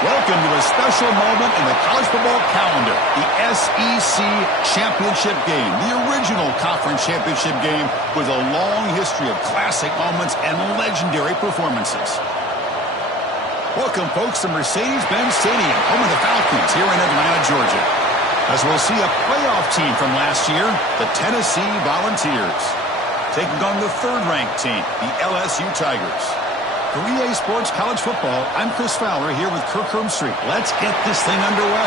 Welcome to a special moment in the college football calendar, the SEC Championship game, the original conference championship game with a long history of classic moments and legendary performances. Welcome, folks, to Mercedes-Benz Stadium, home of the Falcons here in Atlanta, Georgia, as we'll see a playoff team from last year, the Tennessee Volunteers, taking on the third-ranked team, the LSU Tigers. For EA Sports College Football, I'm Chris Fowler here with Kirk Herbstreit. Let's get this thing underway.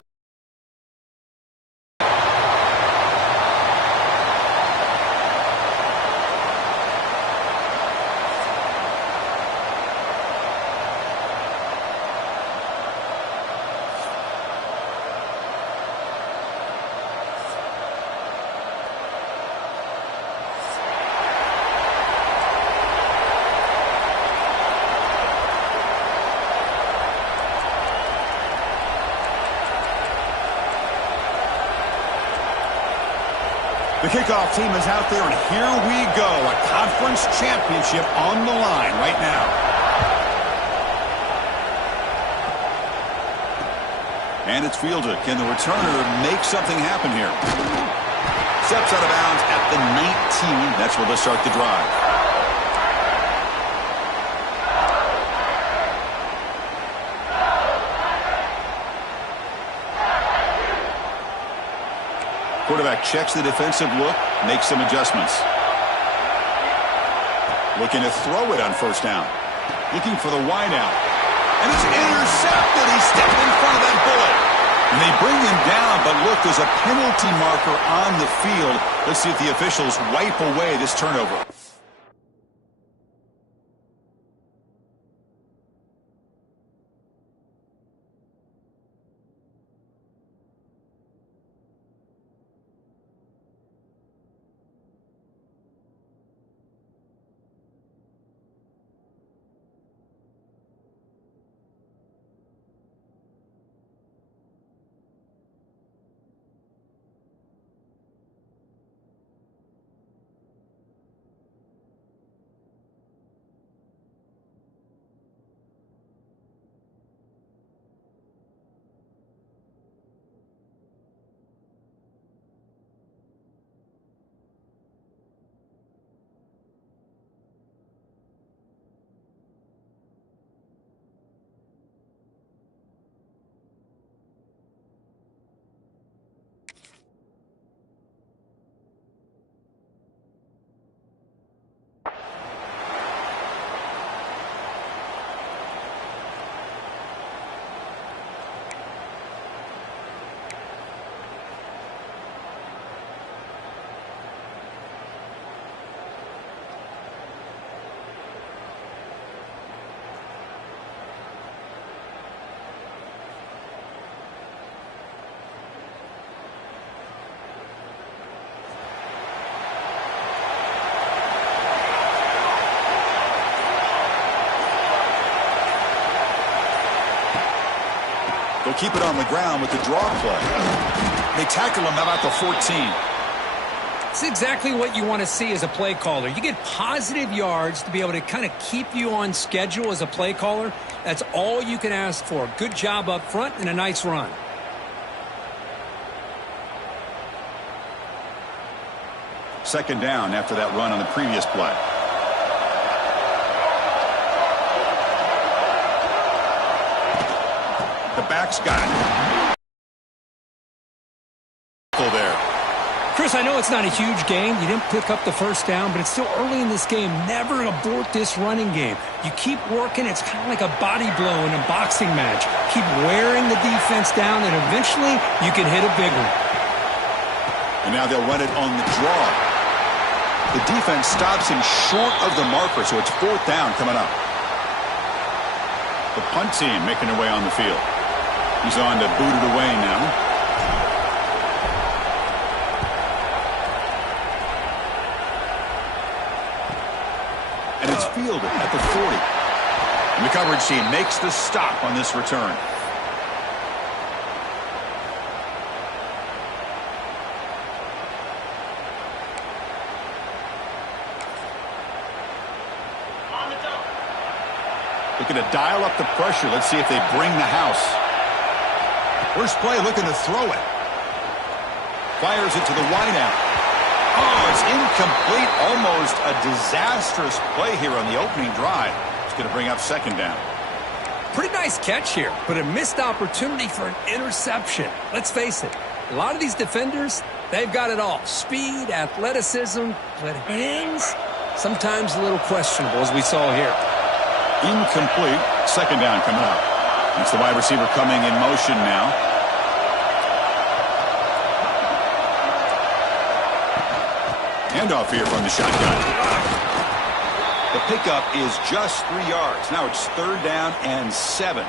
The kickoff team is out there, and here we go. A conference championship on the line right now. And it's fielded. Can the returner make something happen here? Steps out of bounds at the 19. That's where they'll start the drive. Quarterback checks the defensive look, makes some adjustments. Looking to throw it on first down. Looking for the wideout. And it's intercepted. He stepped in front of that bullet. And they bring him down, but look, there's a penalty marker on the field. Let's see if the officials wipe away this turnover. They'll keep it on the ground with the draw play. They tackle him about the 14. It's exactly what you want to see as a play caller. You get positive yards to be able to kind of keep you on schedule as a play caller. That's all you can ask for. Good job up front and a nice run. Second down after that run on the previous play. The back's got it. There. Chris, I know it's not a huge game. You didn't pick up the first down, but it's still early in this game. Never abort this running game. You keep working. It's kind of like a body blow in a boxing match. Keep wearing the defense down, and eventually you can hit a big one. And now they'll run it on the draw. The defense stops him short of the marker, so it's fourth down coming up. The punt team making their way on the field. He's on to boot it away now. And it's fielded at the 40. And the coverage team makes the stop on this return. Looking to dial up the pressure. Let's see if they bring the house. First play looking to throw it. Fires it to the wideout. Oh, it's incomplete. Almost a disastrous play here on the opening drive. It's going to bring up second down. Pretty nice catch here, but a missed opportunity for an interception. Let's face it, a lot of these defenders, they've got it all. Speed, athleticism, but hands, sometimes a little questionable, as we saw here. Incomplete. Second down coming up. It's the wide receiver coming in motion now. Handoff here from the shotgun. The pickup is just 3 yards. Now it's third down and 7.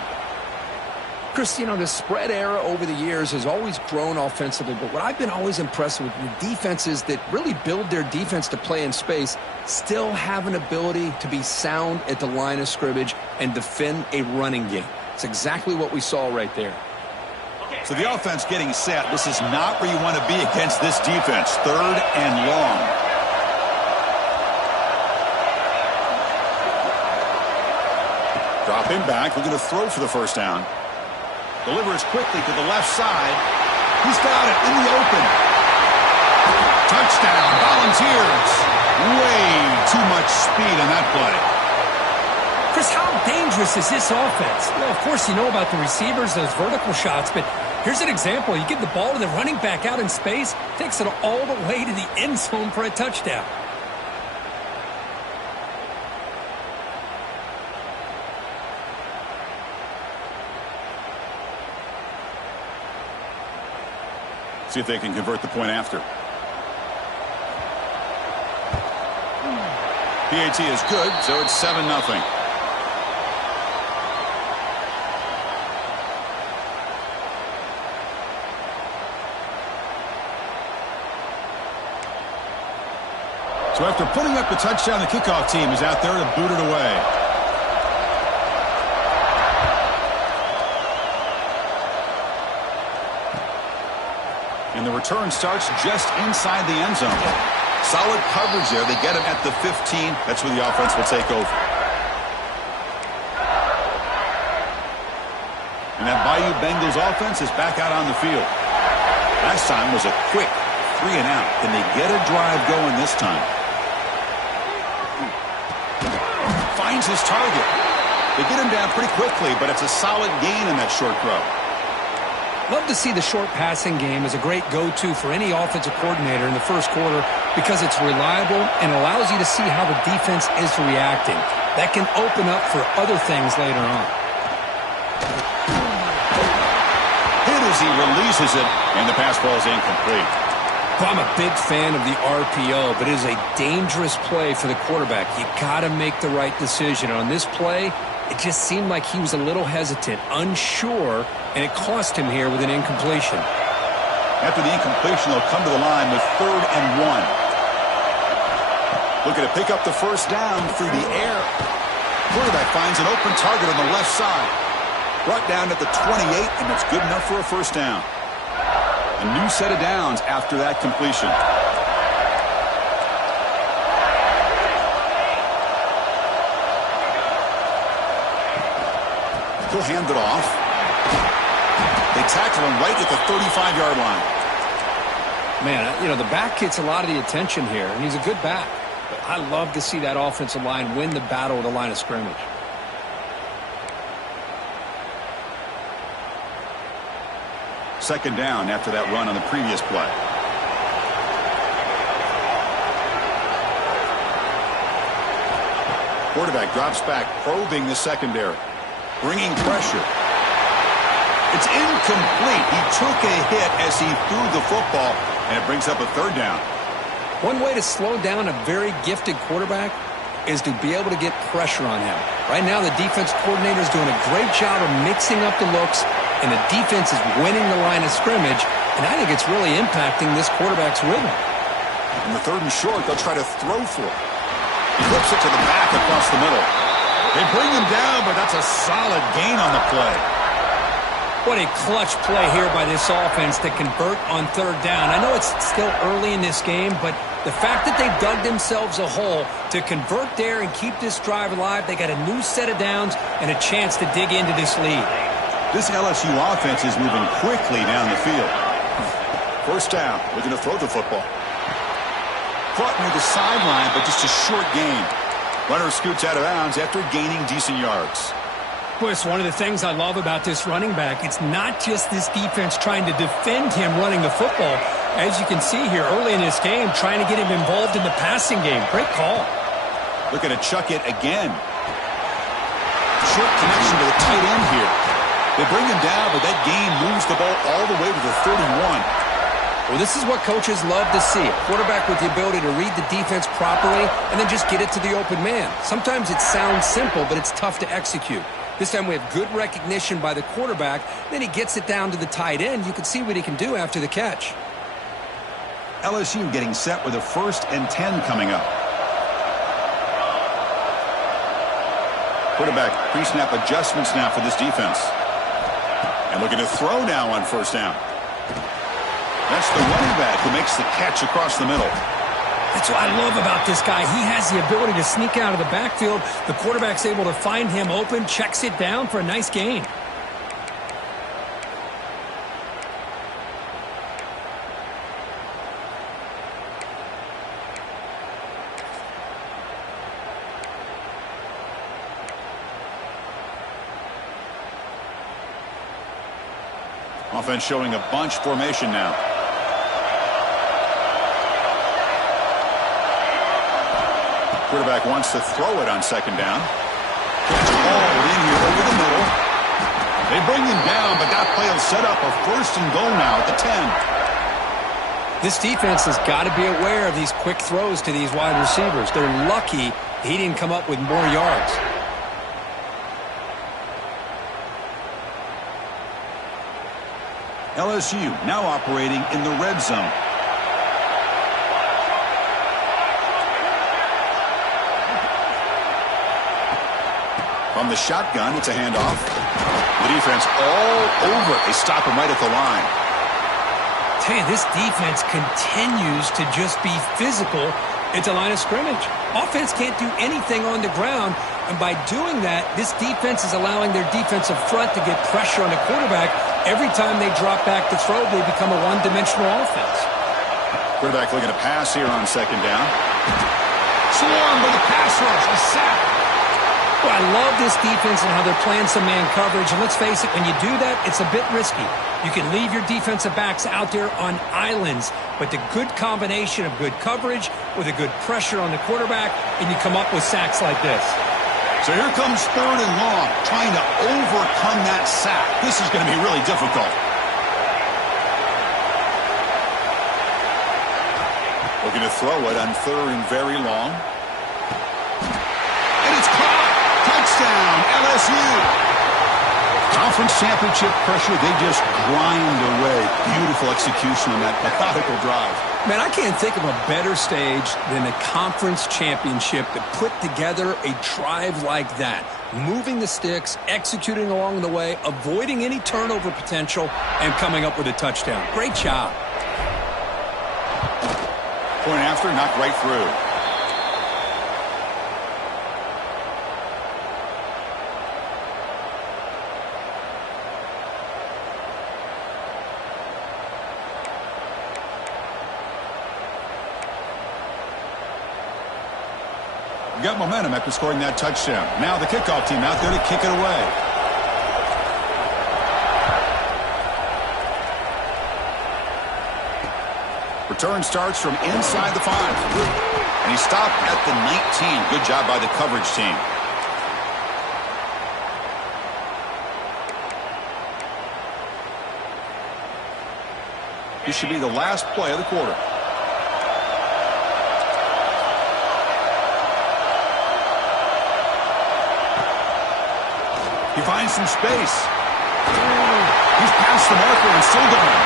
Chris, you know, the spread era over the years has always grown offensively, but what I've been always impressed with the defenses that really build their defense to play in space still have an ability to be sound at the line of scrimmage and defend a running game. It's exactly what we saw right there. So the offense getting set. This is not where you want to be against this defense. Third and long. Dropping back, looking to throw for the first down. Delivers quickly to the left side. He's got it in the open. Touchdown, Volunteers. Way too much speed on that play. Chris, how dangerous is this offense? Well, of course, you know about the receivers, those vertical shots, but here's an example. You give the ball to the running back out in space, takes it all the way to the end zone for a touchdown. See if they can convert the point after. PAT is good, so it's 7-0. So after putting up the touchdown, the kickoff team is out there to boot it away. And the return starts just inside the end zone. Solid coverage there. They get him at the 15. That's where the offense will take over. And that Bayou Bengals offense is back out on the field. Last time was a quick 3 and out. Can they get a drive going this time? Finds his target. They get him down pretty quickly, but it's a solid gain in that short throw. Love to see the short passing game as a great go-to for any offensive coordinator in the first quarter because it's reliable and allows you to see how the defense is reacting. That can open up for other things later on. Hit as he releases it, and the pass ball is incomplete. Well, I'm a big fan of the RPO, but it is a dangerous play for the quarterback. You got to make the right decision. On this play, it just seemed like he was a little hesitant, unsure, and it cost him here with an incompletion. After the incompletion, they'll come to the line with 3rd and 1. Looking to pick up the first down through the air. Quarterback finds an open target on the left side. Brought down at the 28, and it's good enough for a first down. A new set of downs after that completion. He'll hand it off. They tackle him right at the 35-yard line. Man, you know, the back gets a lot of the attention here, and he's a good back. But I love to see that offensive line win the battle at the line of scrimmage. Second down after that run on the previous play. Quarterback drops back, probing the secondary. Bringing pressure. It's incomplete. He took a hit as he threw the football, and it brings up a 3rd down. One way to slow down a very gifted quarterback is to be able to get pressure on him. Right now, the defense coordinator is doing a great job of mixing up the looks, and the defense is winning the line of scrimmage, and I think it's really impacting this quarterback's rhythm. In the 3rd and short, they'll try to throw for it. He flips it to the back across the middle. They bring him down, but that's a solid gain on the play. What a clutch play here by this offense to convert on 3rd down. I know it's still early in this game, but the fact that they dug themselves a hole to convert there and keep this drive alive, they got a new set of downs and a chance to dig into this lead. This LSU offense is moving quickly down the field. First down, looking to throw the football. Caught near the sideline, but just a short gain. Runner scoots out of bounds after gaining decent yards. Boy, it's one of the things I love about this running back. It's not just this defense trying to defend him running the football. As you can see here early in this game, trying to get him involved in the passing game. Great call. Looking to chuck it again. Short connection to the tight end here. They bring him down, but that gain moves the ball all the way to the 31. Well, this is what coaches love to see. A quarterback with the ability to read the defense properly and then just get it to the open man. Sometimes it sounds simple, but it's tough to execute. This time we have good recognition by the quarterback. Then he gets it down to the tight end. You can see what he can do after the catch. LSU getting set with a 1st and 10 coming up. Quarterback pre-snap adjustments now for this defense. And looking to throw now on 1st down. That's the running back who makes the catch across the middle. That's what I love about this guy. He has the ability to sneak out of the backfield. The quarterback's able to find him open, checks it down for a nice gain. Offense showing a bunch formation now. Quarterback wants to throw it on 2nd down. Gets ball in here over the middle. They bring him down, but that play will set up a 1st and goal now at the 10. This defense has got to be aware of these quick throws to these wide receivers. They're lucky he didn't come up with more yards. LSU now operating in the red zone. From the shotgun, it's a handoff. The defense all over it. They stop him right at the line. Tell you, this defense continues to just be physical at the line of scrimmage. Offense can't do anything on the ground, and by doing that, this defense is allowing their defensive front to get pressure on the quarterback. Every time they drop back to throw, they become a one-dimensional offense. Quarterback looking to pass here on 2nd down. Swarm with a pass rush, a sack. Well, I love this defense and how they're playing some man coverage. And let's face it, when you do that, it's a bit risky. You can leave your defensive backs out there on islands, but the good combination of good coverage with a good pressure on the quarterback, and you come up with sacks like this. So here comes 3rd and long, trying to overcome that sack. This is going to be really difficult. Looking to throw it on 3rd and very long. And it's caught. Touchdown, LSU. Conference championship pressure, they just grind away. Beautiful execution on that methodical drive. Man, I can't think of a better stage than a conference championship to put together a drive like that. Moving the sticks, executing along the way, avoiding any turnover potential, and coming up with a touchdown. Great job. Point after, knocked right through. Got momentum after scoring that touchdown. Now the kickoff team out there to kick it away. Return starts from inside the 5. And he stopped at the 19. Good job by the coverage team. This should be the last play of the quarter. He finds some space. He's past the marker and still going.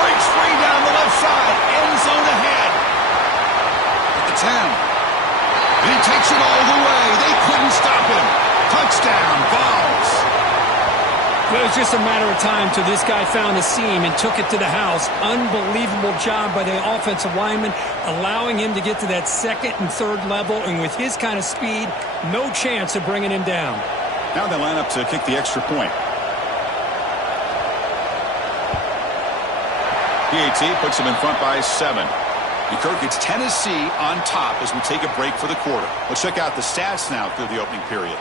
Breaks free down the left side. End zone ahead. At the 10. And he takes it all the way. They couldn't stop him. Touchdown, Vols. It was just a matter of time till this guy found the seam and took it to the house. Unbelievable job by the offensive lineman, allowing him to get to that 2nd and 3rd level. And with his kind of speed, no chance of bringing him down. Now they line up to kick the extra point. PAT puts them in front by 7. And Kirk, it's Tennessee on top as we take a break for the quarter. Let's check out the stats now through the opening period.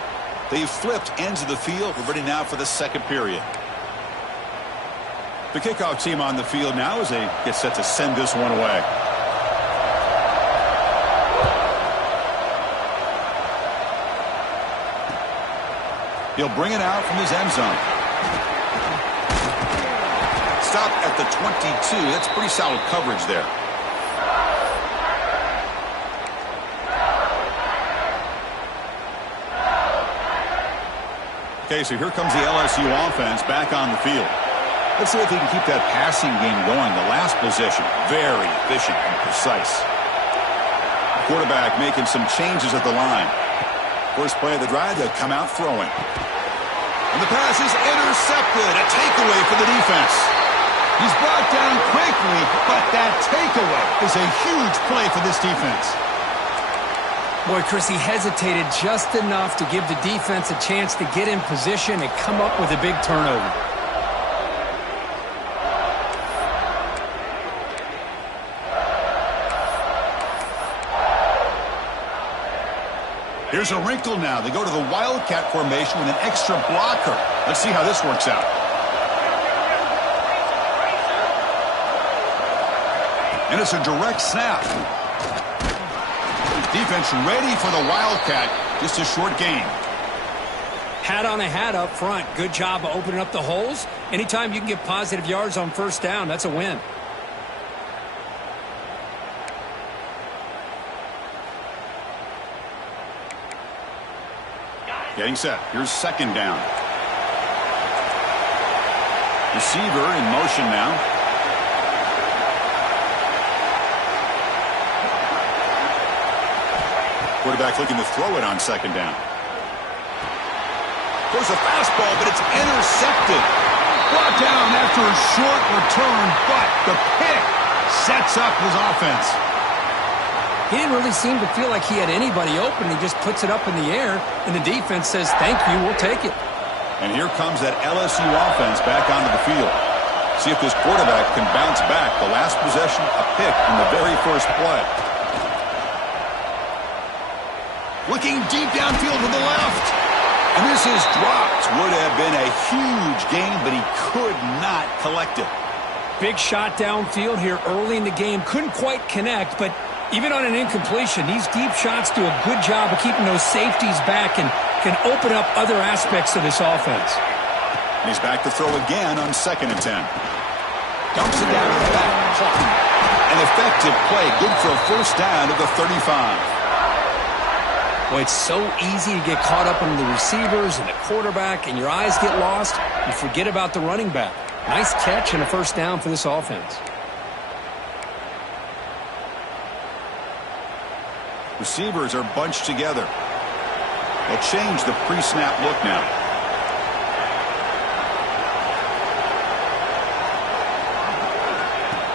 They've flipped ends of the field. We're ready now for the second period. The kickoff team on the field now as they get set to send this one away. He'll bring it out from his end zone. Stop at the 22. That's pretty solid coverage there. Okay, so here comes the LSU offense back on the field. Let's see if they can keep that passing game going. The last possession, very efficient and precise. Quarterback making some changes at the line. First play of the drive, they'll come out throwing. And the pass is intercepted. A takeaway for the defense. He's brought down quickly, but that takeaway is a huge play for this defense. Boy, Chris, he hesitated just enough to give the defense a chance to get in position and come up with a big turnover. Here's a wrinkle now. They go to the Wildcat formation with an extra blocker. Let's see how this works out. And it's a direct snap. Defense ready for the Wildcat. Just a short gain. Hat on a hat up front. Good job of opening up the holes. Anytime you can get positive yards on first down, that's a win. Getting set. Here's second down. Receiver in motion now. Quarterback looking to throw it on second down. There's a fastball, but it's intercepted. Brought down after a short return, but the pick sets up his offense. He didn't really seem to feel like he had anybody open. He just puts it up in the air, and the defense says, thank you, we'll take it. And here comes that LSU offense back onto the field. See if this quarterback can bounce back. The last possession, a pick in the very first play. Looking deep downfield to the left. And this is dropped. Would have been a huge gain, but he could not collect it. Big shot downfield here early in the game. Couldn't quite connect, but even on an incompletion, these deep shots do a good job of keeping those safeties back and can open up other aspects of this offense. And he's back to throw again on 2nd and 10. Dumps it down to the back. An effective play. Good for a first down at the 35. Boy, it's so easy to get caught up in the receivers and the quarterback, and your eyes get lost. You forget about the running back. Nice catch and a first down for this offense. Receivers are bunched together. They'll change the pre-snap look now.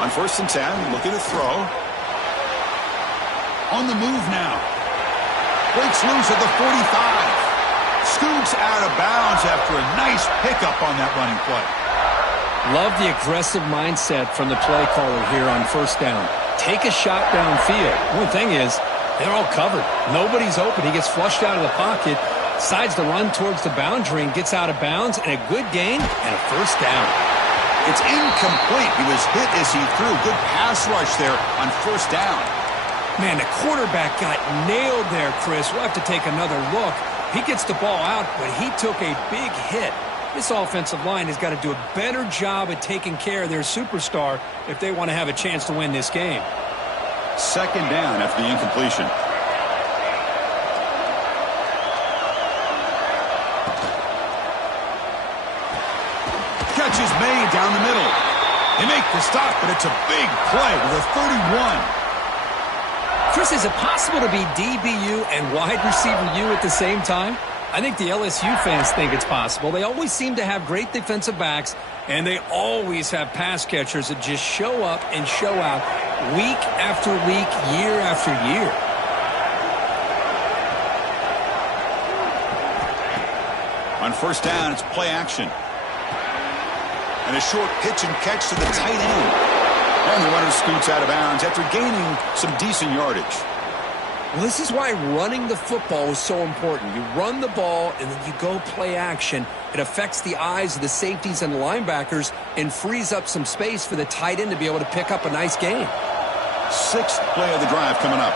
On 1st and 10, looking to throw. On the move now. Breaks loose at the 45. Scoots out of bounds after a nice pickup on that running play. Love the aggressive mindset from the play caller here on first down. Take a shot downfield. One thing is, they're all covered. Nobody's open. He gets flushed out of the pocket, decides to run towards the boundary and gets out of bounds, and a good gain and a first down. It's incomplete. He was hit as he threw. Good pass rush there on first down. Man, the quarterback got nailed there, Chris. We'll have to take another look. He gets the ball out, but he took a big hit. This offensive line has got to do a better job at taking care of their superstar if they want to have a chance to win this game. Second down after the incompletion. Catch is made down the middle. They make the stop, but it's a big play to the 31. Chris, is it possible to be DBU and wide receiver U at the same time? I think the LSU fans think it's possible. They always seem to have great defensive backs, and they always have pass catchers that just show up and show out week after week, year after year. On first down, it's play action. And a short pitch and catch to the tight end. And the runner scoots out of bounds after gaining some decent yardage. Well, this is why running the football is so important. You run the ball, and then you go play action. It affects the eyes of the safeties and the linebackers and frees up some space for the tight end to be able to pick up a nice gain. Sixth play of the drive coming up.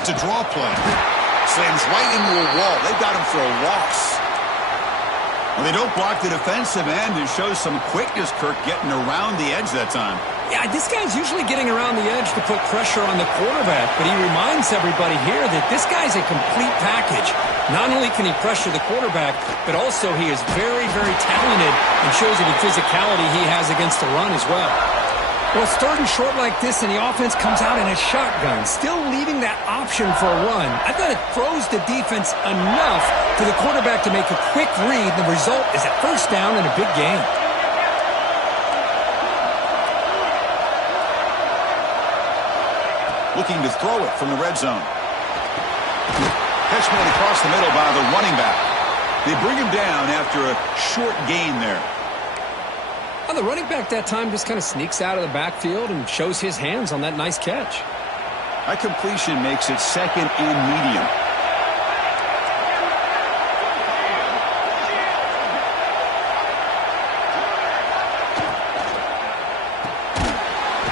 It's a draw play. Slams right into a wall. They've got him for a loss. Well, they don't block the defensive end. It shows some quickness, Kirk, getting around the edge that time. Yeah, this guy's usually getting around the edge to put pressure on the quarterback, but he reminds everybody here that this guy's a complete package. Not only can he pressure the quarterback, but also he is very, very talented and shows you the physicality he has against the run as well. Well, it's third and short like this, and the offense comes out in a shotgun, still leaving that option for a run. I thought it throws the defense enough for the quarterback to make a quick read. The result is a first down and a big gain. Looking to throw it from the red zone. Catch made across the middle by the running back. They bring him down after a short gain there. Well, the running back that time just kind of sneaks out of the backfield and shows his hands on that nice catch. That completion makes it second and medium.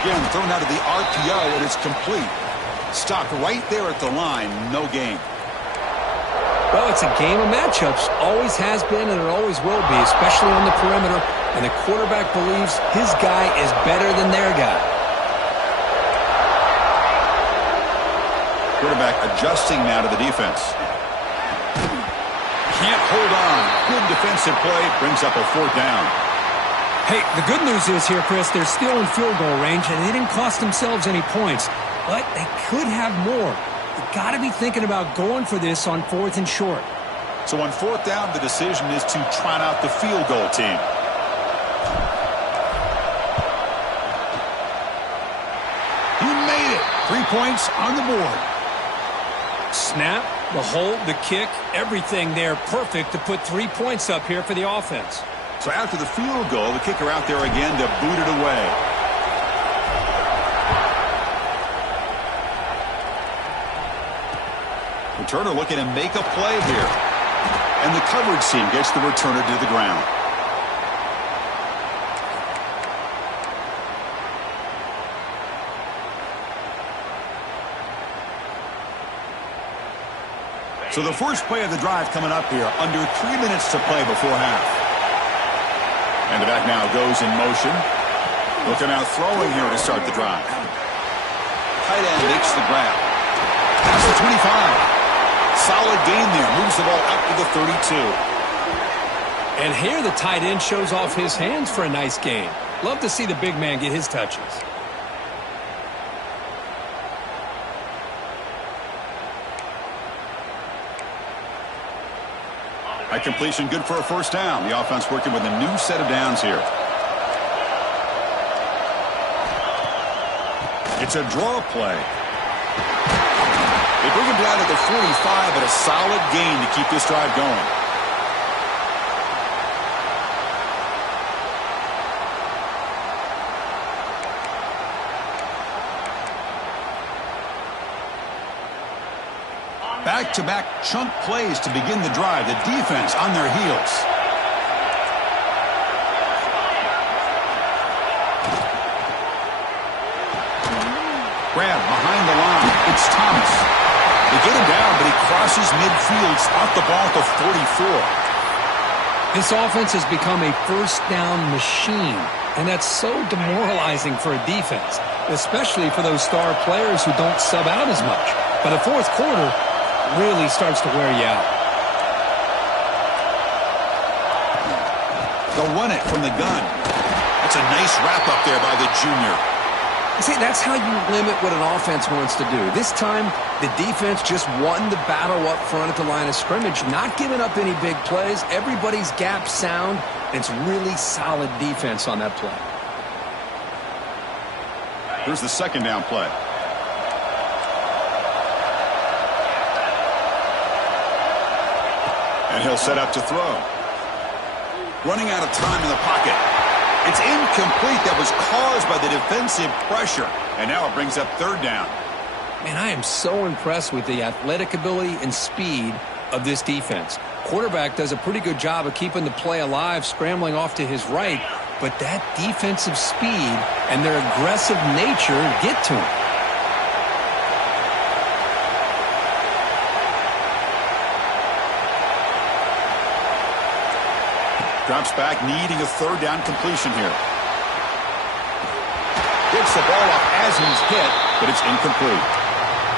Again, thrown out of the RPO, and it's complete. Stopped right there at the line, no gain. Well, it's a game of matchups. Always has been, and it always will be, especially on the perimeter. And the quarterback believes his guy is better than their guy. Quarterback adjusting now to the defense. Can't hold on. Good defensive play. Brings up a fourth down. Hey, the good news is here, Chris, they're still in field goal range, and they didn't cost themselves any points. But they could have more. You've got to be thinking about going for this on fourth and short. So on fourth down, the decision is to trot out the field goal team. He made it. 3 points on the board. Snap, the hold, the kick, everything there perfect to put 3 points up here for the offense. So after the field goal, the kicker out there again to boot it away. Returner looking to make a play here. And the coverage team gets the returner to the ground. So the first play of the drive coming up here. Under 3 minutes to play before half. And the back now goes in motion. Looking out throwing here to start the drive. Tight end makes the grab. Past the 25. Solid gain there. Moves the ball up to the 32. And here the tight end shows off his hands for a nice gain. Love to see the big man get his touches. That completion good for a first down. The offense working with a new set of downs here. It's a draw play. They bring him down to the 45, but a solid gain to keep this drive going. Back-to-back chunk plays to begin the drive. The defense on their heels. Grab behind the line. It's Thomas. They get him down, but he crosses midfield. Out the ball to 44. This offense has become a first down machine, and that's so demoralizing for a defense, especially for those star players who don't sub out as much. By the fourth quarter, really starts to wear you out. They'll run it from the gun. That's a nice wrap up there by the junior. See, that's how you limit what an offense wants to do. This time, the defense just won the battle up front at the line of scrimmage, not giving up any big plays. Everybody's gap sound. It's really solid defense on that play. Here's the second down play. And he'll set up to throw. Running out of time in the pocket. It's incomplete. That was caused by the defensive pressure. And now it brings up third down. Man, I am so impressed with the athletic ability and speed of this defense. Quarterback does a pretty good job of keeping the play alive, scrambling off to his right, but that defensive speed and their aggressive nature get to him. Drops back, needing a third down completion here. Gets the ball up as he's hit, but it's incomplete.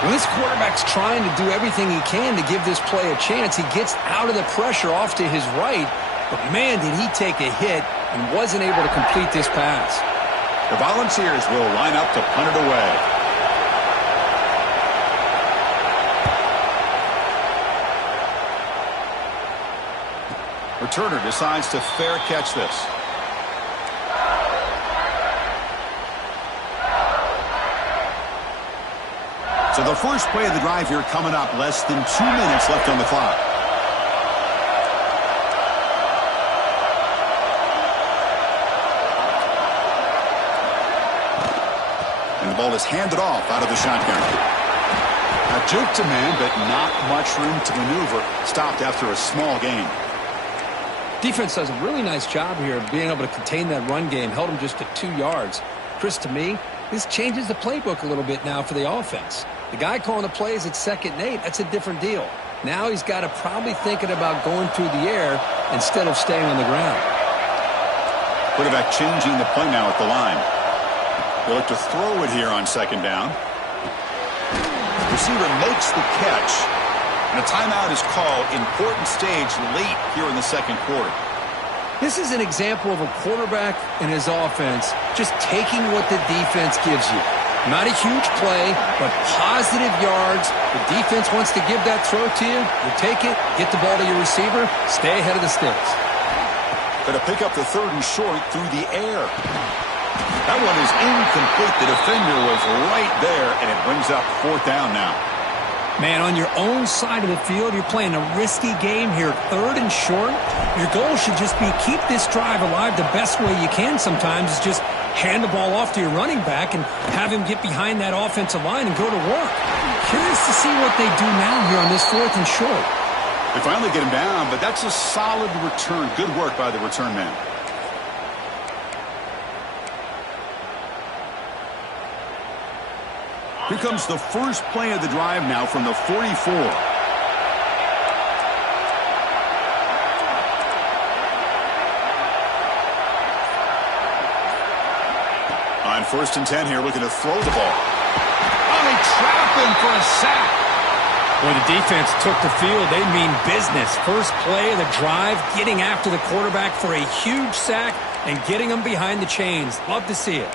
When this quarterback's trying to do everything he can to give this play a chance, he gets out of the pressure off to his right, but man, did he take a hit and wasn't able to complete this pass. The Volunteers will line up to punt it away. Returner decides to fair catch this. So the first play of the drive here coming up, less than 2 minutes left on the clock. And the ball is handed off out of the shotgun. A juke to man, but not much room to maneuver. Stopped after a small gain. Defense does a really nice job here of being able to contain that run game. Held him just to 2 yards. Chris, to me, this changes the playbook a little bit now for the offense. The guy calling the plays at 2nd and 8, that's a different deal. Now he's got to probably thinking about going through the air instead of staying on the ground. Quarterback changing the play now at the line. They'll look to throw it here on 2nd down. Receiver makes the catch. And a timeout is called. Important stage late here in the 2nd quarter. This is an example of a quarterback and his offense just taking what the defense gives you. Not a huge play, but positive yards. The defense wants to give that throw to you. You take it, get the ball to your receiver, stay ahead of the sticks. Going to pick up the 3rd and short through the air. That one is incomplete. The defender was right there, and it brings up 4th down now. Man, on your own side of the field, you're playing a risky game here, 3rd and short. Your goal should just be keep this drive alive the best way you can sometimes is just hand the ball off to your running back and have him get behind that offensive line and go to work. Curious to see what they do now here on this 4th and short. They finally get him down, but that's a solid return. Good work by the return man. Here comes the first play of the drive now from the 44. On 1st and 10 here, looking to throw the ball. Oh, they trap him for a sack. When the defense took the field, they mean business. First play of the drive, getting after the quarterback for a huge sack and getting him behind the chains. Love to see it.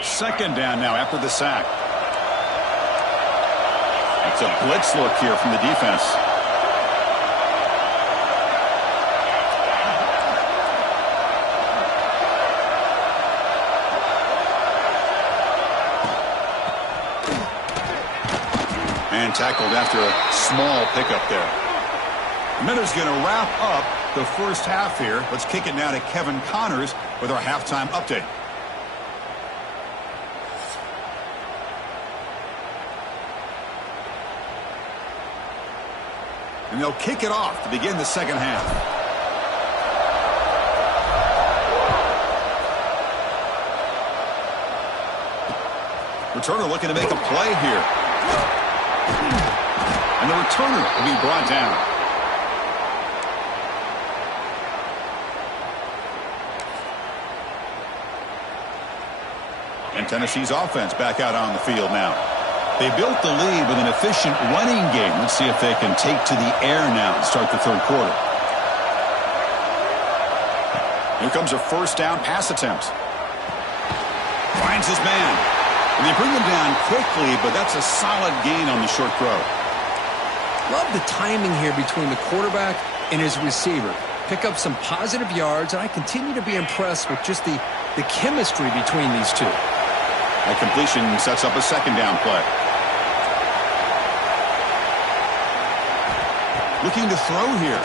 2nd down now after the sack. It's a blitz look here from the defense. And tackled after a small pickup there. Miller's going to wrap up the first half here. Let's kick it now to Kevin Connors with our halftime update. And they'll kick it off to begin the 2nd half. Returner looking to make a play here. And the returner will be brought down. And Tennessee's offense back out on the field now. They built the lead with an efficient running game. Let's see if they can take to the air now and start the 3rd quarter. Here comes a 1st down pass attempt. Finds his man. And they bring him down quickly, but that's a solid gain on the short throw. Love the timing here between the quarterback and his receiver. Pick up some positive yards, and I continue to be impressed with just the chemistry between these two. That completion sets up a 2nd down play. Looking to throw here.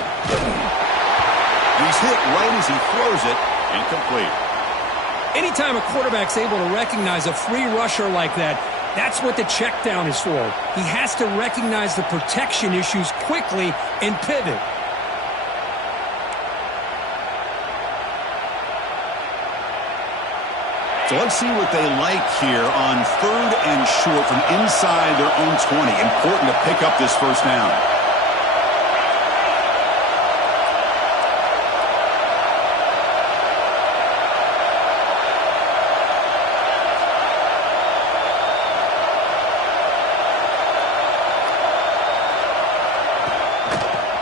And he's hit right as he throws it. Incomplete. Anytime a quarterback's able to recognize a free rusher like that, that's what the check down is for. He has to recognize the protection issues quickly and pivot. So let's see what they like here on 3rd and short from inside their own 20. Important to pick up this first down.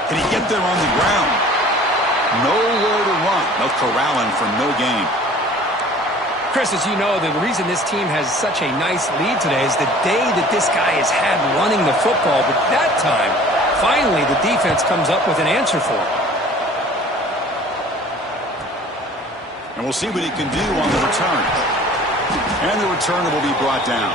Can he get there on the ground? Nowhere to run. They'll corral him for no gain. Chris, as you know, the reason this team has such a nice lead today is the day that this guy has had running the football. But that time, finally, the defense comes up with an answer for him. And we'll see what he can do on the return. And the returner will be brought down.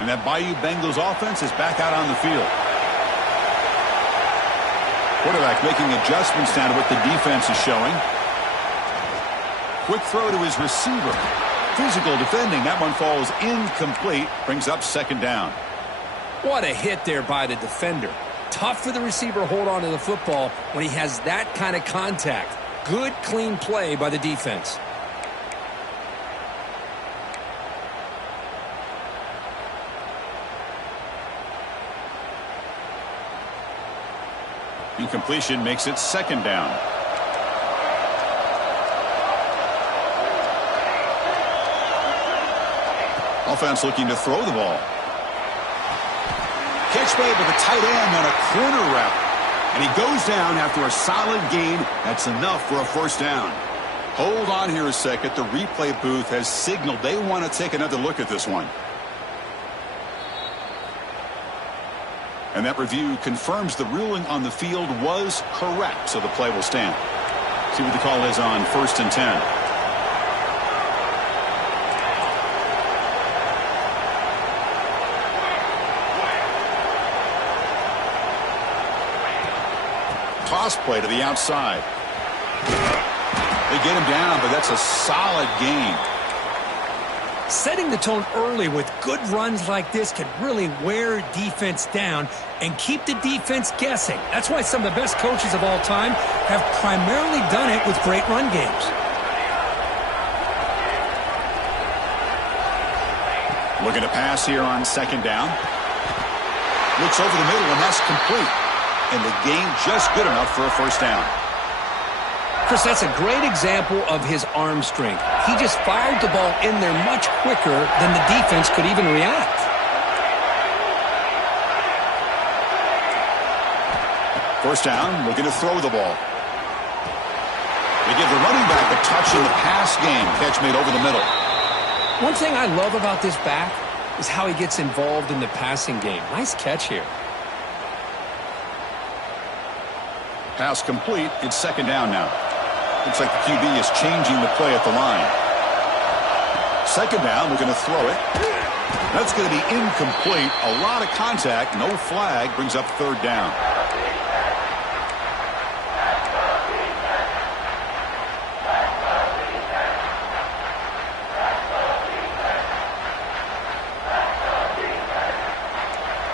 And that Bayou Bengals offense is back out on the field. Quarterback making adjustments down to what the defense is showing. Quick throw to his receiver. Physical defending. That one falls incomplete. Brings up 2nd down. What a hit there by the defender. Tough for the receiver to hold on to the football when he has that kind of contact. Good, clean play by the defense. Incompletion makes it 2nd down. Offense looking to throw the ball. Catch made by the tight end on a corner route. And he goes down after a solid gain. That's enough for a 1st down. Hold on here a second. The replay booth has signaled they want to take another look at this one. And that review confirms the ruling on the field was correct, so the play will stand. See what the call is on 1st and 10. Toss play to the outside. They get him down, but that's a solid gain. Setting the tone early with good runs like this can really wear defense down and keep the defense guessing. That's why some of the best coaches of all time have primarily done it with great run games. Looking to pass here on 2nd down. Looks over the middle, and that's complete. And the gain just good enough for a 1st down. Chris, that's a great example of his arm strength. He just fired the ball in there much quicker than the defense could even react. First down, looking to throw the ball. They give the running back a touch in the pass game. Catch made over the middle. One thing I love about this back is how he gets involved in the passing game. Nice catch here. Pass complete. It's 2nd down now. Looks like the QB is changing the play at the line. 2nd down, we're going to throw it. That's going to be incomplete. A lot of contact, no flag, brings up 3rd down.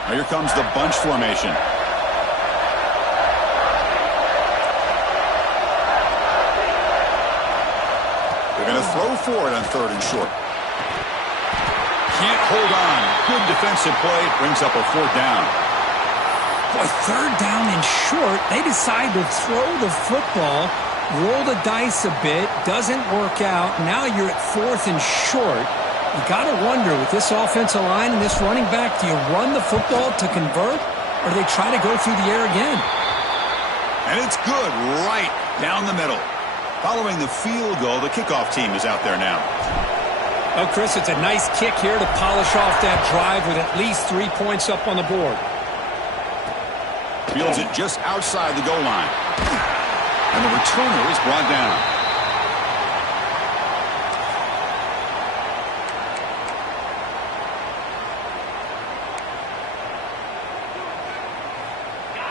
Now here comes the bunch formation. Going to throw for it on 3rd and short. Can't hold on. Good defensive play. Brings up a 4th down. Boy, 3rd down and short. They decide to throw the football, roll the dice a bit. Doesn't work out. Now you're at 4th and short. You got to wonder, with this offensive line and this running back, do you run the football to convert, or do they try to go through the air again? And it's good right down the middle. Following the field goal, the kickoff team is out there now. Oh, Chris, it's a nice kick here to polish off that drive with at least 3 points up on the board. Fields it just outside the goal line. And the returner is brought down.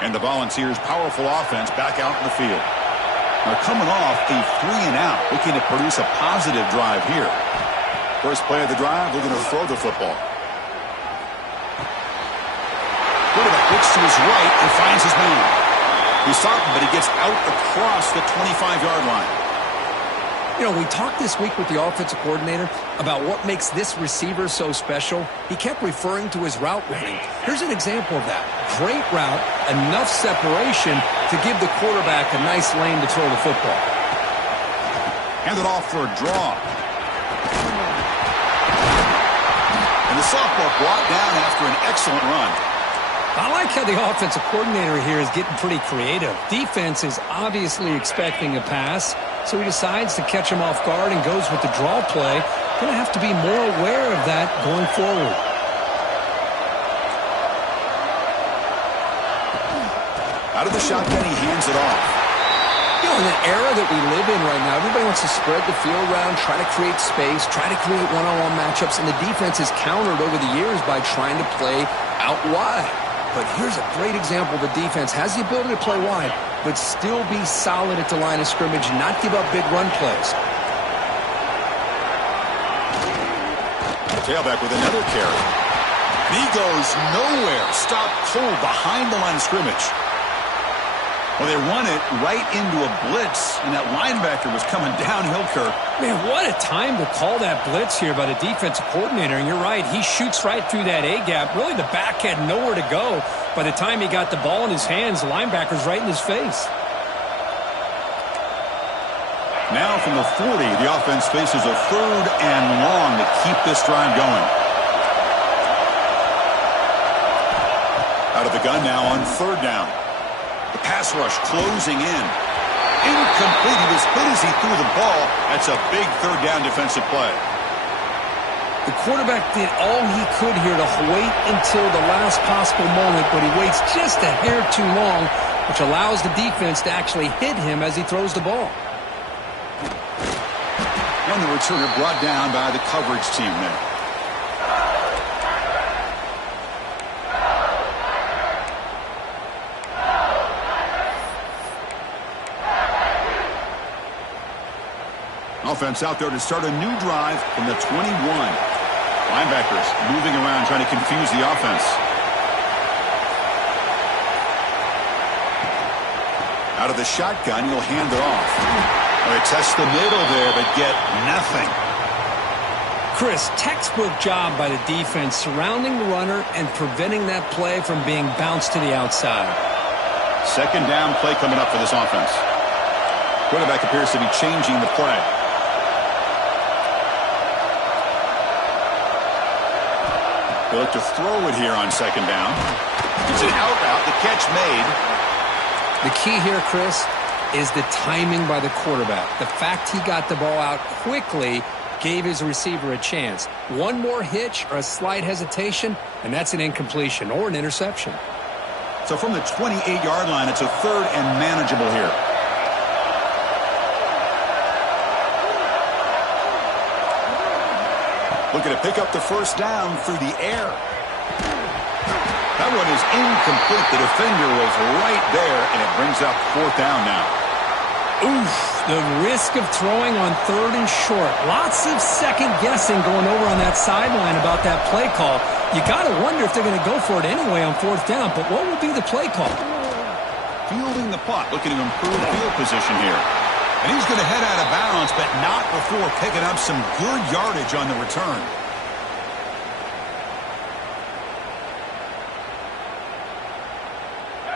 And the Volunteers' powerful offense back out in the field. Now coming off a 3-and-out, looking to produce a positive drive here. First play of the drive, looking to throw the football. Quarterback looks to his right and finds his man. He's stopped, but he gets out across the 25-yard line. You know, we talked this week with the offensive coordinator about what makes this receiver so special. He kept referring to his route running. Here's an example of that. Great route, enough separation to give the quarterback a nice lane to throw the football. Hand it off for a draw. And the sophomore brought down after an excellent run. I like how the offensive coordinator here is getting pretty creative. Defense is obviously expecting a pass, so he decides to catch him off guard and goes with the draw play. Going to have to be more aware of that going forward. Out of the shotgun, he hands it off. You know, in the era that we live in right now, everybody wants to spread the field around, try to create space, try to create one-on-one matchups, and the defense has countered over the years by trying to play out wide. But here's a great example. The defense has the ability to play wide, but still be solid at the line of scrimmage, not give up big run plays. Tailback with another carry. And he goes nowhere. Stopped cold behind the line of scrimmage. Well, they run it right into a blitz, and that linebacker was coming downhill, Kirk. Man, what a time to call that blitz here by the defensive coordinator. And you're right, he shoots right through that A-gap. Really, the back had nowhere to go. By the time he got the ball in his hands, the linebacker's right in his face. Now from the 40, the offense faces a 3rd and long to keep this drive going. Out of the gun now on 3rd down. The pass rush closing in. Incomplete. He was hit as he threw the ball. That's a big 3rd down defensive play. The quarterback did all he could here to wait until the last possible moment, but he waits just a hair too long, which allows the defense to actually hit him as he throws the ball. And the returner brought down by the coverage team there. Offense out there to start a new drive from the 21. Linebackers moving around trying to confuse the offense. Out of the shotgun, he'll hand it off. They test the middle there, but get nothing. Chris, textbook job by the defense surrounding the runner and preventing that play from being bounced to the outside. 2nd down play coming up for this offense. Quarterback appears to be changing the play. They look to throw it here on 2nd down. It's an out route. The catch made. The key here, Chris, is the timing by the quarterback. The fact he got the ball out quickly gave his receiver a chance. One more hitch or a slight hesitation, and that's an incompletion or an interception. So from the 28-yard line, it's a 3rd and manageable here. Looking to pick up the 1st down through the air. That one is incomplete. The defender was right there, and it brings up 4th down now. Oof, the risk of throwing on 3rd and short. Lots of second-guessing going over on that sideline about that play call. You got to wonder if they're going to go for it anyway on 4th down, but what will be the play call? Fielding the punt, looking to improve field position here. And he's going to head out of bounds, but not before picking up some good yardage on the return.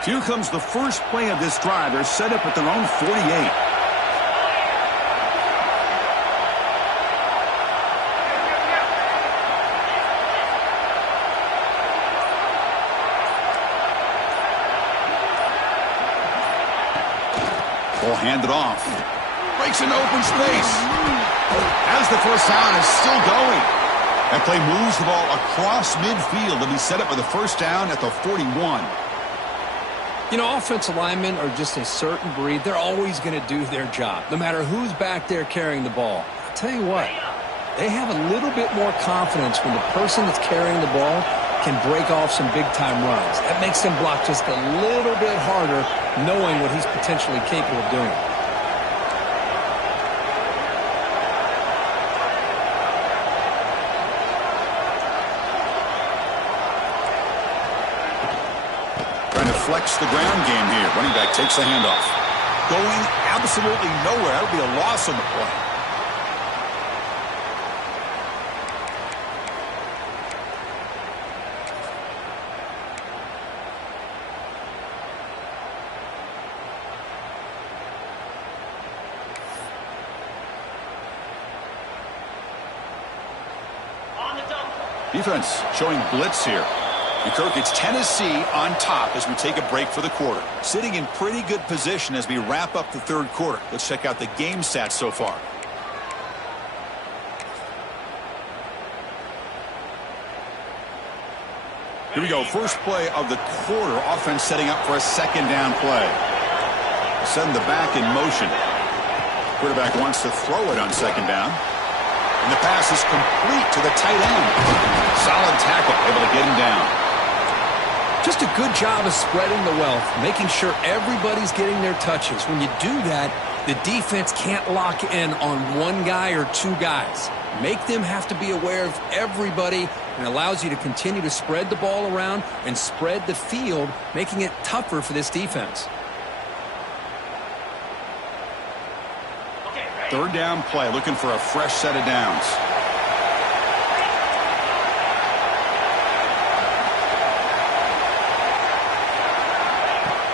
Here comes the first play of this drive. They're set up at their own 48. Ball handed off. Breaks into open space. As the 1st down is still going. That play moves the ball across midfield to be set up with a 1st down at the 41. You know, offensive linemen are just a certain breed. They're always going to do their job, no matter who's back there carrying the ball. I'll tell you what, they have a little bit more confidence when the person that's carrying the ball can break off some big-time runs. That makes them block just a little bit harder, knowing what he's potentially capable of doing. Trying to flex the ground game here. Running back takes the handoff. Going absolutely nowhere. That would be a loss on the play. Defense showing blitz here. And Kirk, it's Tennessee on top as we take a break for the quarter. Sitting in pretty good position as we wrap up the third quarter. Let's check out the game stats so far. Here we go. First play of the quarter. Offense setting up for a second down play. Send the back in motion. Quarterback wants to throw it on second down. And the pass is complete to the tight end. Solid tackle, able to get him down. Just a good job of spreading the wealth, making sure everybody's getting their touches. When you do that, the defense can't lock in on one guy or two guys. Make them have to be aware of everybody, and allows you to continue to spread the ball around and spread the field, making it tougher for this defense. Third down play, looking for a fresh set of downs.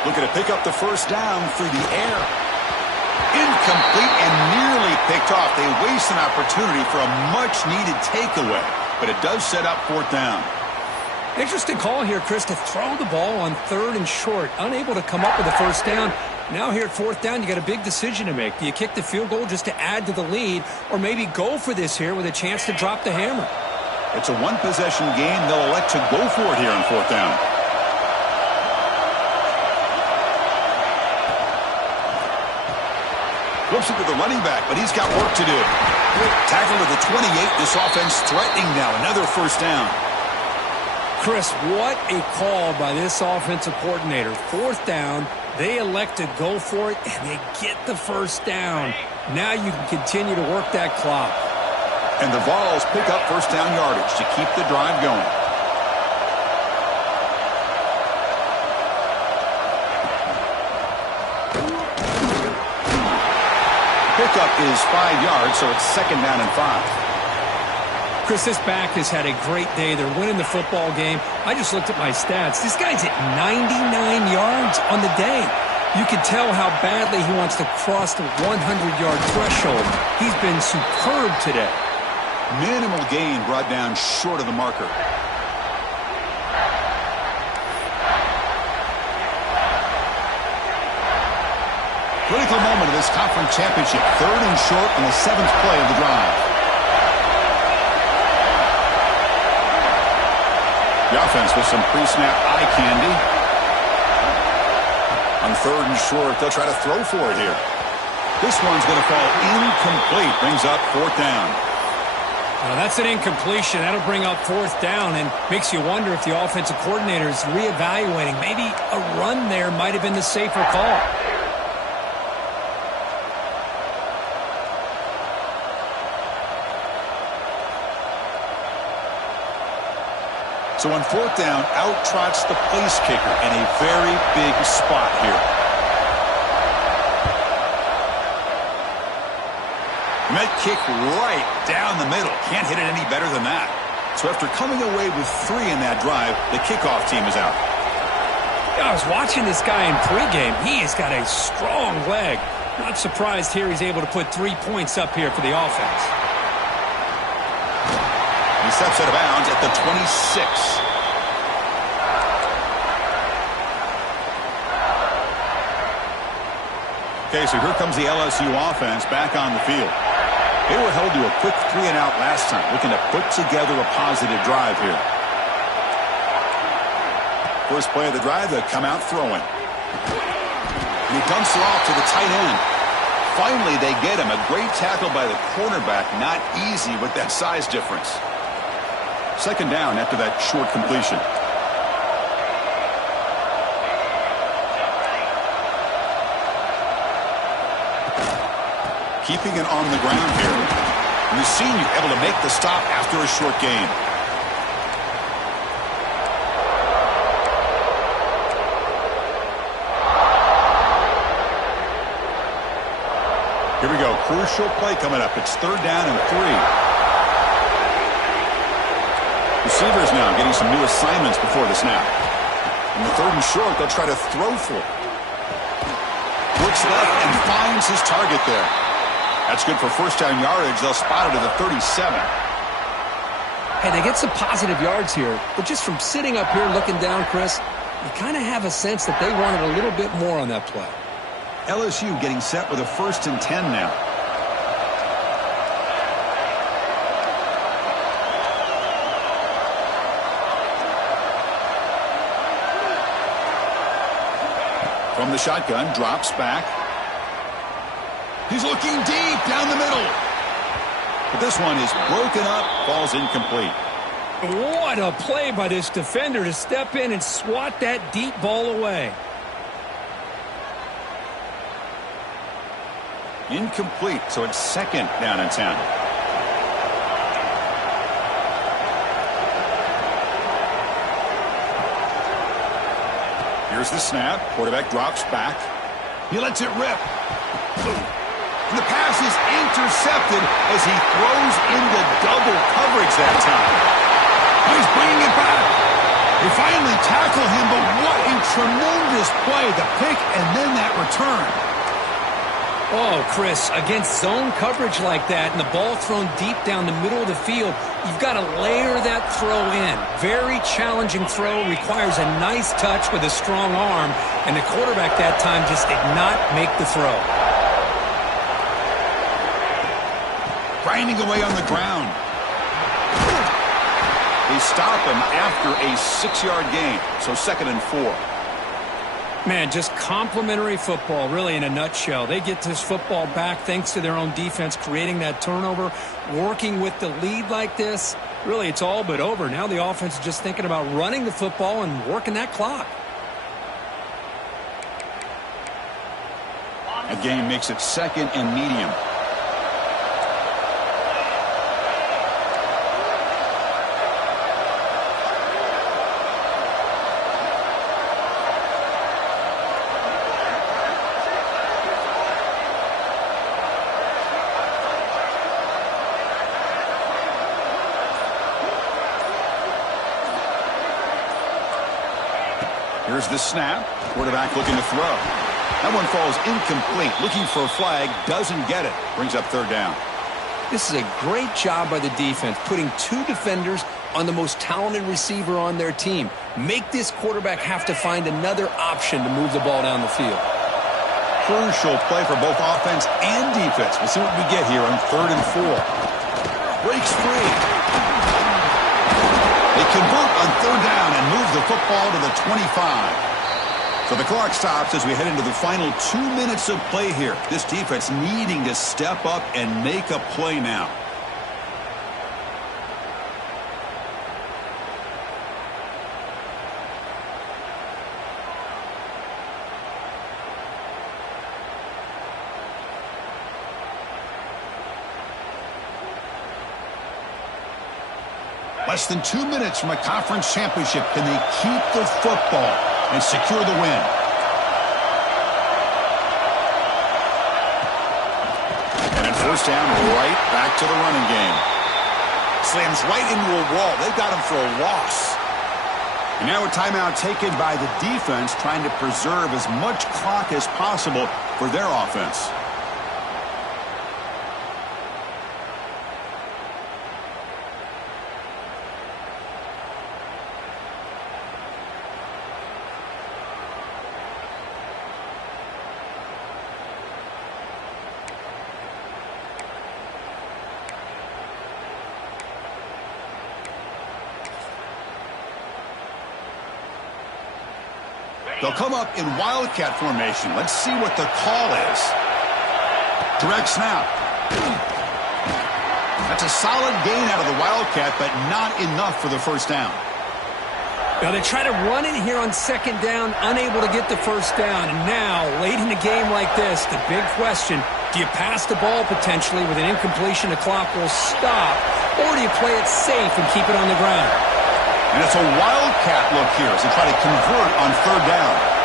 Looking to pick up the first down through the air. Incomplete and nearly picked off. They waste an opportunity for a much-needed takeaway, but it does set up fourth down. Interesting call here, Chris, to throw the ball on third and short. Unable to come up with a first down. Now here at fourth down, you got a big decision to make. Do you kick the field goal just to add to the lead, or maybe go for this here with a chance to drop the hammer? It's a one-possession game. They'll elect to go for it here on fourth down. Flips it to the running back, but he's got work to do. Tackle to the 28. This offense threatening now. Another first down. Chris, what a call by this offensive coordinator. Fourth down, they elect to go for it, and they get the first down. Now you can continue to work that clock. And the Vols pick up first down yardage to keep the drive going. Pickup is 5 yards, so it's second down and 5. Chris, this back has had a great day. They're winning the football game. I just looked at my stats. This guy's at 99 yards on the day. You can tell how badly he wants to cross the 100-yard threshold. He's been superb today. Minimal gain brought down short of the marker. Critical moment of this conference championship. Third and short on the 7th play of the drive. The offense with some pre-snap eye candy. On third and short, they'll try to throw for it here. This one's going to fall incomplete. Brings up fourth down. Now that's an incompletion. That'll bring up fourth down and makes you wonder if the offensive coordinator is reevaluating. Maybe a run there might have been the safer call. So on fourth down, out trots the place kicker in a very big spot here. Met kick right down the middle. Can't hit it any better than that. So after coming away with 3 in that drive, the kickoff team is out. I was watching this guy in pregame. He has got a strong leg. Not surprised here he's able to put 3 points up here for the offense. He steps out of bounds at the 26. Okay, so here comes the LSU offense back on the field. They were held to a quick 3-and-out last time, looking to put together a positive drive here. First play of the drive, they come out throwing. And he dumps it off to the tight end. Finally, they get him. A great tackle by the cornerback. Not easy with that size difference. Second down after that short completion. Keeping it on the ground here. And the senior able to make the stop after a short gain. Here we go. Crucial play coming up. It's third down and 3. Receivers now getting some new assignments before the snap. In the third and short, they'll try to throw for it. Looks left and finds his target there. That's good for first down yardage. They'll spot it at the 37. Hey, they get some positive yards here, but just from sitting up here looking down, Chris, you kind of have a sense that they wanted a little bit more on that play. LSU getting set with a 1st and 10 now. From the shotgun, drops back. He's looking deep down the middle. But this one is broken up, falls incomplete. What a play by this defender to step in and swat that deep ball away. Incomplete, so it's second down and 10. Here's the snap. Quarterback drops back. He lets it rip. And the pass is intercepted as he throws into double coverage that time. He's bringing it back. They finally tackle him, but what a tremendous play. The pick and then that return. Oh, Chris, against zone coverage like that and the ball thrown deep down the middle of the field, you've got to layer that throw in. Very challenging throw, requires a nice touch with a strong arm, and the quarterback that time just did not make the throw. Grinding away on the ground. They stop him after a 6-yard gain, so 2nd and 4. Man, just complimentary football, really, in a nutshell. They get this football back thanks to their own defense, creating that turnover, working with the lead like this. Really, it's all but over. Now the offense is just thinking about running the football and working that clock. A gain makes it 2nd and medium. Here's the snap. Quarterback looking to throw. That one falls incomplete. Looking for a flag. Doesn't get it. Brings up third down. This is a great job by the defense, putting 2 defenders on the most talented receiver on their team. Make this quarterback have to find another option to move the ball down the field. Crucial play for both offense and defense. We'll see what we get here on 3rd and 4. Breaks free. They convert on 3rd down and move the football to the 25. So the clock stops as we head into the final 2 minutes of play here. This defense needing to step up and make a play now. Less than 2 minutes from a conference championship. Can they keep the football and secure the win? And in first down, right back to the running game. Slams right into a wall. They've got him for a loss. And now a timeout taken by the defense, trying to preserve as much clock as possible for their offense. They'll come up in Wildcat formation. Let's see what the call is. Direct snap. That's a solid gain out of the Wildcat, but not enough for the first down. Now they try to run it here on second down, unable to get the first down. And now, late in a game like this, the big question, do you pass the ball potentially with an incompletion? The clock will stop. Or do you play it safe and keep it on the ground? And it's a Wildcat look here as they try to convert on third down.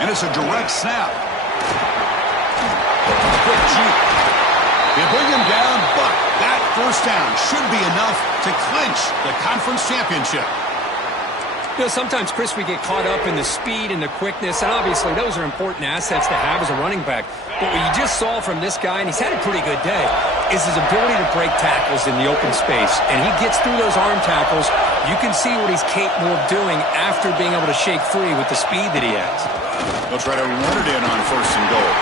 And it's a direct snap. Quick juke. They bring him down, but that first down should be enough to clinch the conference championship. You know, sometimes, Chris, we get caught up in the speed and the quickness, and obviously those are important assets to have as a running back. But what you just saw from this guy, and he's had a pretty good day, is his ability to break tackles in the open space. And he gets through those arm tackles. You can see what he's capable of doing after being able to shake free with the speed that he has. They'll try to run it in on first and goal.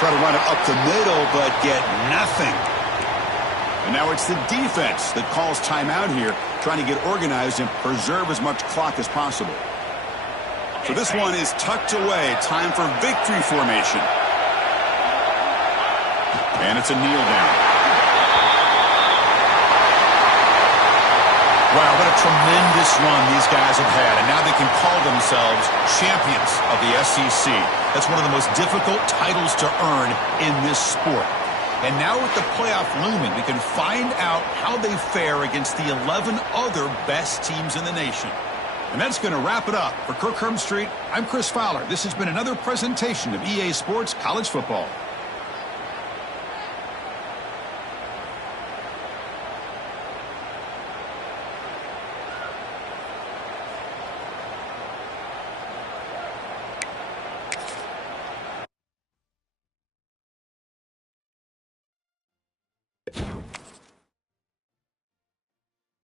Try to run it up the middle, but get nothing. And now it's the defense that calls timeout here, trying to get organized and preserve as much clock as possible. So this one is tucked away. Time for victory formation. And it's a kneel down. Wow, what a tremendous run these guys have had. And now they can call themselves champions of the SEC. That's one of the most difficult titles to earn in this sport. And now with the playoff looming, we can find out how they fare against the 11 other best teams in the nation. And that's going to wrap it up. For Kirk Herbstreit, I'm Chris Fowler. This has been another presentation of EA Sports College Football.